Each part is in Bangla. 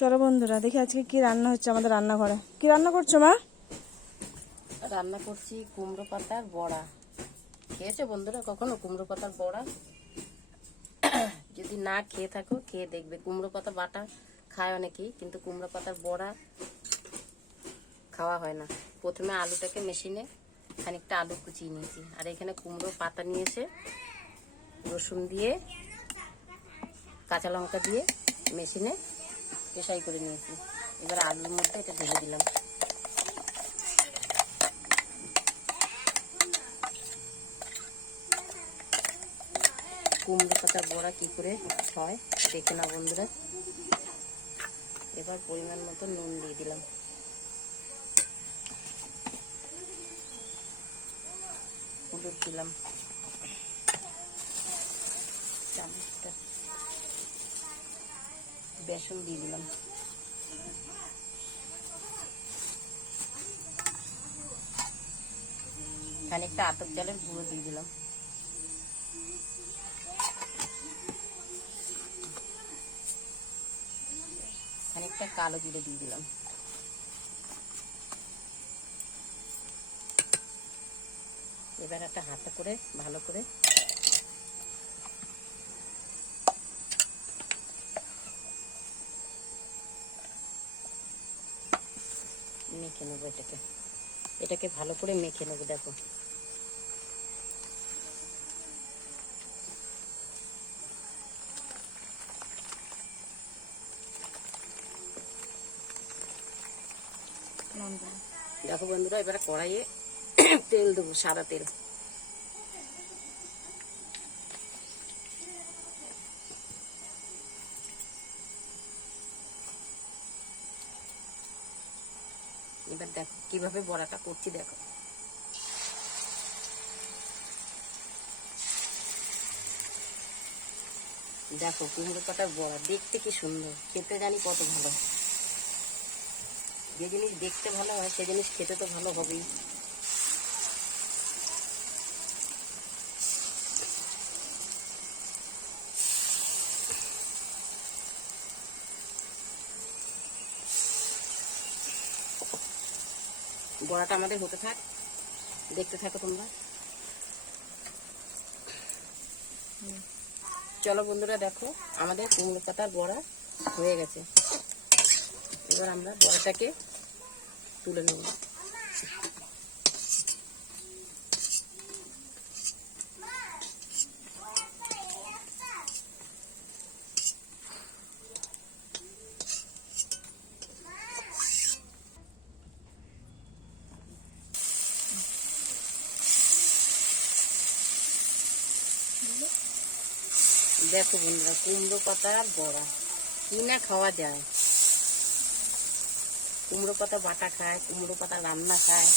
চলো বন্ধুরা দেখি আজকে কি রান্না হচ্ছে আমাদের রান্নাঘরে। কি রান্না করছো মা? রান্না করছি কুমড়ো পাতার বড়া। খেয়েছো বন্ধুরা কখনো কুমড়ো পাতার বড়া? যদি না খেয়ে থাকো খেয়ে দেখবে। কুমড়ো পাতা বাটা খায় অনেকেই, কিন্তু কুমড়ো পাতার বড়া খাওয়া হয় না। প্রথমে আলুটাকে মেশিনে খানিকটা আলু কুচিয়ে নিয়েছি, আর এখানে কুমড়ো পাতা নিয়েছে রসুন দিয়ে কাঁচা লঙ্কা দিয়ে মেশিনে পেশাই করে নিয়েছি। এবার আলুর মধ্যে এটা ঢেলে দিলাম। কুমড়ো পাতার বড়া কি করে হয় দেখে না বন্ধুরা। এবার পরিমাণ মতো নুন দিয়ে দিলাম। হলুদ দিলাম চামচটা, বেসন দিয়ে দিলাম, খানিকটা আতপ চালের গুঁড়ো দিয়ে দিলাম, খানিকটা কালো জিরে দিয়ে দিলাম। এবার একটা হাতে করে ভালো করে মেখে নেবো। এটাকে ভালো করে মেখে নেবো। দেখো দেখো বন্ধুরা, এবার কড়াইয়ে তেল দেবো, সাদা তেল। এবার দেখো কিভাবে বড়াটা করছি। দেখো দেখো কুমড়ো পাতার বড়া দেখতে কি সুন্দর, খেতে জানি কত ভালো। যে জিনিস দেখতে ভালো হয় সে জিনিস খেতে তো ভালো হবেই। বড়াটা আমাদের হতে থাক, দেখতে থাকো তোমরা। চলো বন্ধুরা, দেখো আমাদের কুমড়ো পাতার বড়া হয়ে গেছে। এবার আমরা বড়াটাকে তুলে নেব। দেখো বন্ধুরা, কুমড়ো পাতার বড়া কি না খাওয়া যায়। কুমড়ো পাতা বাটা খায়, কুমড়ো পাতা রান্না খায়।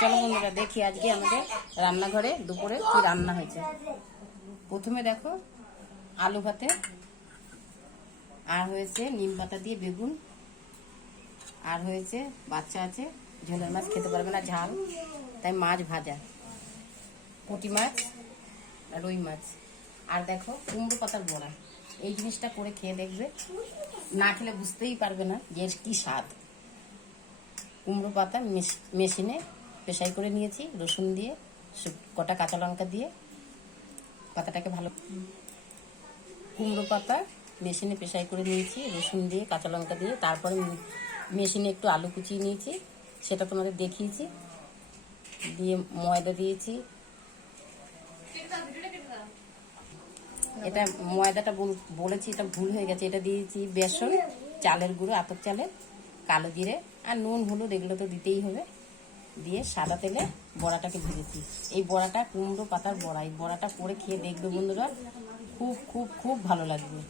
চলো বন্ধুরা, দেখি আজকে আমাদের রান্নাঘরে দুপুরে কি রান্না হয়েছে। প্রথমে দেখো আলু ভাতে, আর হয়েছে নিম পাতা দিয়ে বেগুন, আর হয়েছে বাচ্চা আছে ঝোলের মাছ খেতে পারবে না, ঝাল, তাই মাছ ভাজা, পুঁটি মাছ, রুই মাছ, আর দেখো কুমড়ো পাতার বড়া। এই জিনিসটা করে খেয়ে দেখবে, না খেলে বুঝতেই পারবে না যে কি স্বাদ। কুমড়ো পাতা মেশিনে পেশাই করে নিয়েছি রসুন দিয়ে, কটা কাঁচা লঙ্কা দিয়ে। পাতাটাকে ভালো, কুমড়ো পাতা মেশিনে পেশাই করে নিয়েছি রসুন দিয়ে কাঁচা লঙ্কা দিয়ে। তারপরে মেশিনে একটু আলু কুচিয়ে নিয়েছি, সেটা তোমাদের দেখিয়েছি। দিয়ে ময়দা দিয়েছি। এটা ময়দাটা বলেছি, এটা ভুল হয়ে গেছে। এটা দিয়েছি বেসন, চালের গুঁড়ো, আতপ চালের, কালো জিরে, আর নুন হলুদ এগুলো তো দিতেই হবে। দিয়ে সাদা তেলে বড়াটাকে ভেজেছি। এই বড়াটা কুমড়ো পাতার বড়া, এই বড়াটা করে খেয়ে দেখবে বন্ধুরা, খুব খুব খুব ভালো লাগবে।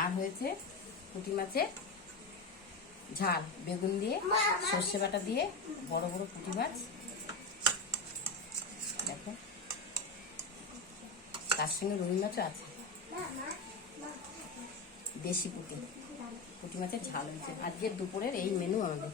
আর হয়েছে পুঁটি মাছের ঝাল, বেগুন দিয়ে সর্ষে বাটা দিয়ে, বড় বড় পুঁটি মাছ। দেখো তার সঙ্গে রুই মাছও আছে, দেশি পুঁটি মাছের ঝাল হয়েছে। আজকের দুপুরের এই মেনু আমাদের।